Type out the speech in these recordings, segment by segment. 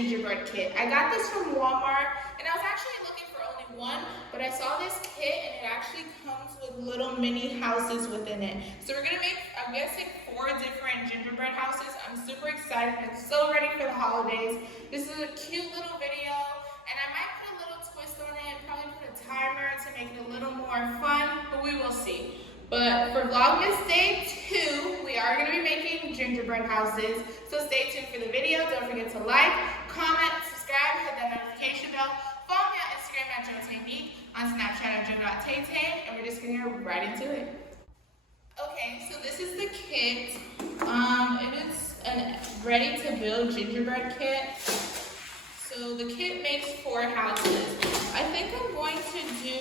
gingerbread kit. I got this from Walmart, and I was actually looking for only one, but I saw this kit, and it actually comes with little mini houses within it. So we're gonna make, I'm guessing, 4 different gingerbread houses. I'm super excited. I'm so ready for the holidays. This is a cute little video, and I might put a little twist on it, probably put a timer to make it a little more fun, but we will see. But for Vlogmas Day 2, we are going to be making gingerbread houses. So stay tuned for the video. Don't forget to like, comment, subscribe, hit that notification bell. Follow me on Instagram at jo.taynique, on Snapchat at jo.taytay, and we're just going to get right into it. Okay, so this is the kit. It is a ready-to-build gingerbread kit. So the kit makes 4 houses. I think I'm going to do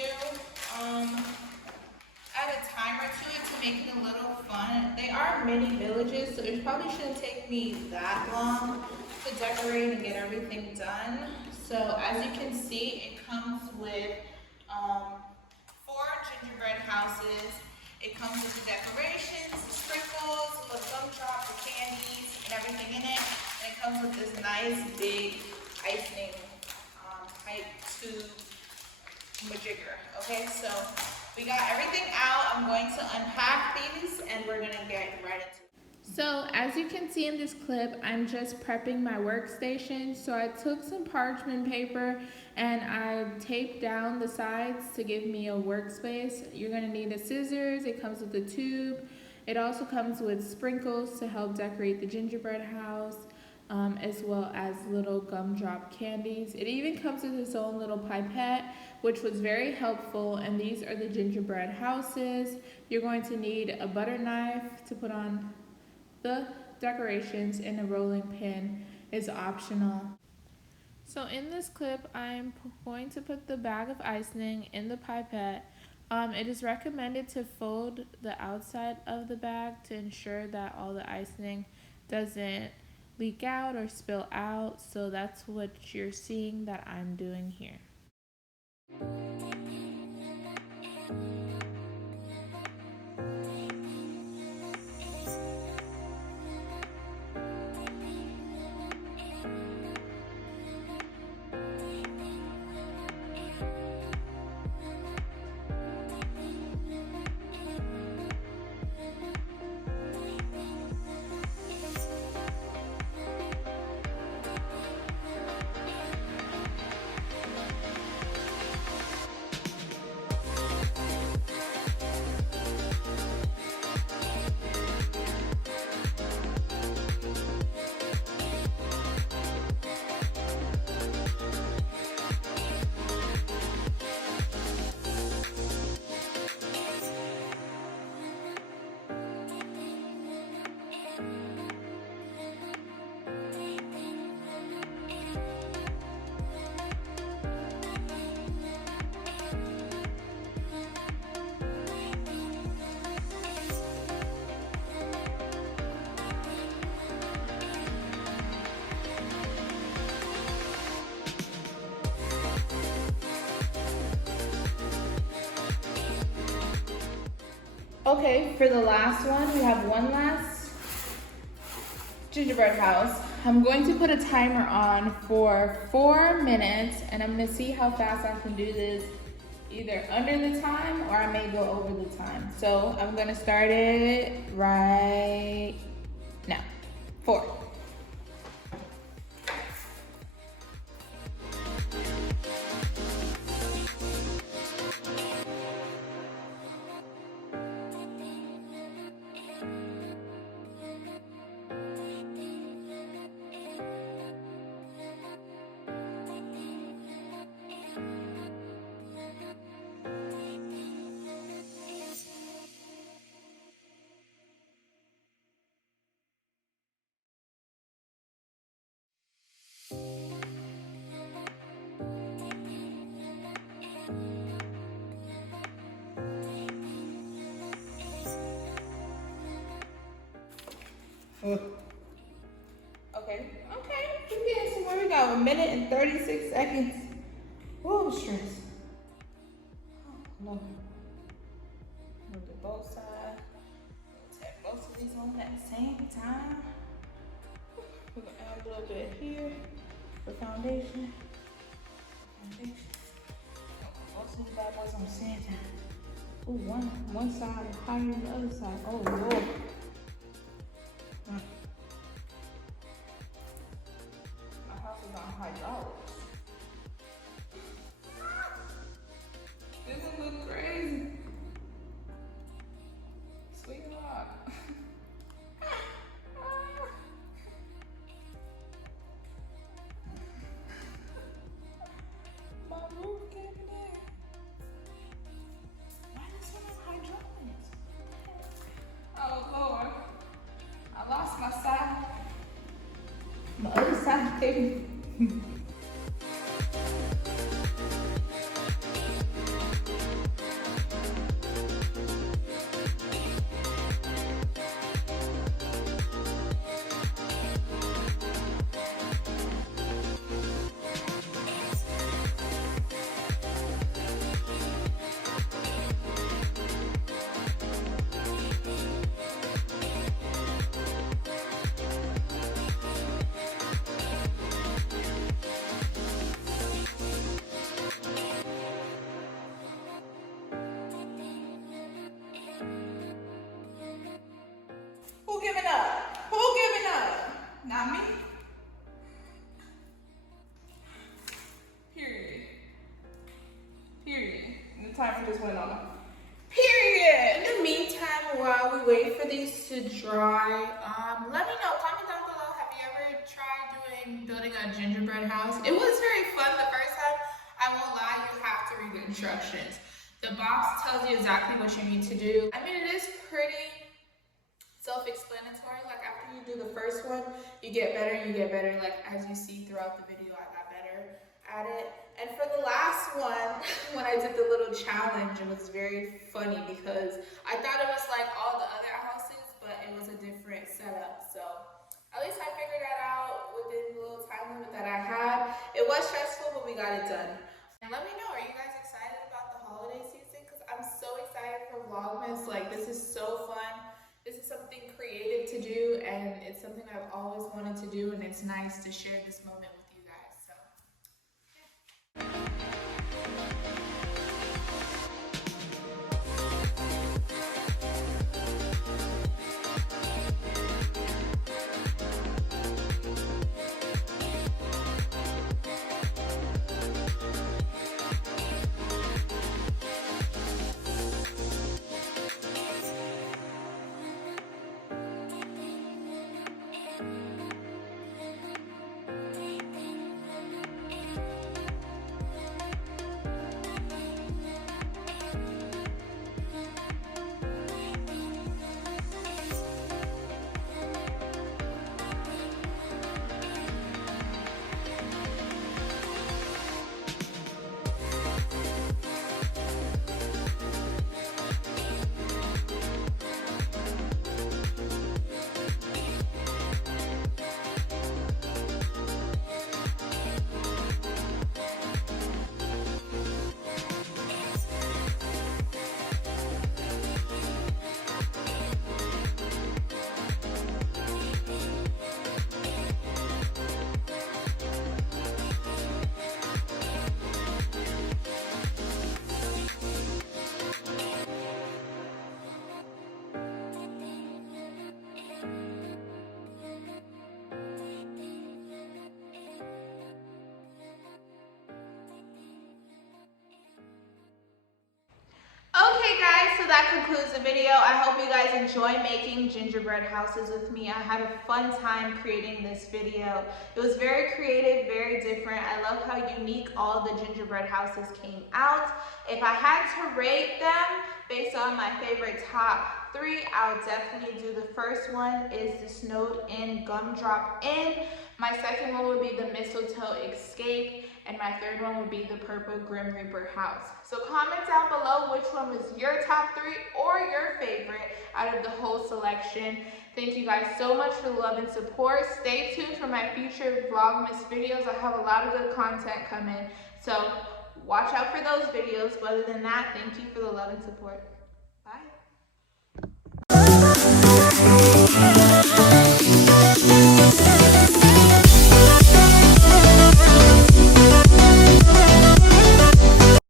add a timer to it to make it a little fun. They are mini villages, so it probably shouldn't take me that long to decorate and get everything done. So as you can see, it comes with 4 gingerbread houses. It comes with the decorations, the sprinkles, the gumdrop, the candies, and everything in it. And it comes with this nice big icing type tube majigger. Okay, so we got everything out. I'm going to unpack these and we're gonna get right into it. So as you can see in this clip, I'm just prepping my workstation. So I took some parchment paper and I taped down the sides to give me a workspace. You're gonna need a scissors. It comes with a tube. It also comes with sprinkles to help decorate the gingerbread house, as well as little gumdrop candies. It even comes with its own little pipette, which was very helpful. And these are the gingerbread houses. You're going to need a butter knife to put on the decorations, and a rolling pin is optional. So in this clip, I'm going to put the bag of icing in the pipette. It is recommended to fold the outside of the bag to ensure that all the icing doesn't leak out or spill out. So that's what you're seeing that I'm doing here. Okay, for the last one, we have one last gingerbread house. I'm going to put a timer on for 4 minutes, and I'm gonna see how fast I can do this, either under the time or I may go over the time. So I'm gonna start it right now. 4. Okay, we're getting somewhere. We got 1 minute and 36 seconds. Whoa, stress. Oh, no. Move to both sides. Tap both of these on at the same time. We're gonna add a little bit here. The foundation. Most of these bad boys on Santa. Ooh, one side is higher than the other side. Oh Lord. My house is on hydraulics. This one looks crazy. Sweetheart. My roof came in. Why is this one on hydraulics? Oh Lord. I lost my side. My other side came. Who giving up? Who giving up? Not me. Period. Period. And the timer just went on. Period. In the meantime, while we wait for these to dry, let me know. Comment down below. Have you ever tried building a gingerbread house? It was very fun the first time. I won't lie. You have to read the instructions. The box tells you exactly what you need to do. I mean, it is pretty self-explanatory. Like after you do the first one, you get better and you get better. Like as you see throughout the video, I got better at it. And for the last one, when I did the little challenge, it was very funny because I thought it was like all the other houses, but it was a different setup. So at least I figured that out within the little time limit that I had. It was stressful, but we got it done. And let me know, are you guys excited about the holiday season? Because I'm so excited for Vlogmas. Like this is so fun. This is something creative to do, and it's something I've always wanted to do, and it's nice to share this moment with you guys. So, yeah. Okay guys, so that concludes the video. I hope you guys enjoy making gingerbread houses with me. I had a fun time creating this video. It was very creative, very different. I love how unique all the gingerbread houses came out. If I had to rate them based on my favorite top 3, I would definitely do the first one is the Snowed In Gumdrop Inn. My second one would be the Mistletoe Escape. And my third one would be the Purple Grim Reaper house. So comment down below which one was your top 3 or your favorite out of the whole selection. Thank you guys so much for the love and support. Stay tuned for my future Vlogmas videos. I have a lot of good content coming. So watch out for those videos. But other than that, thank you for the love and support.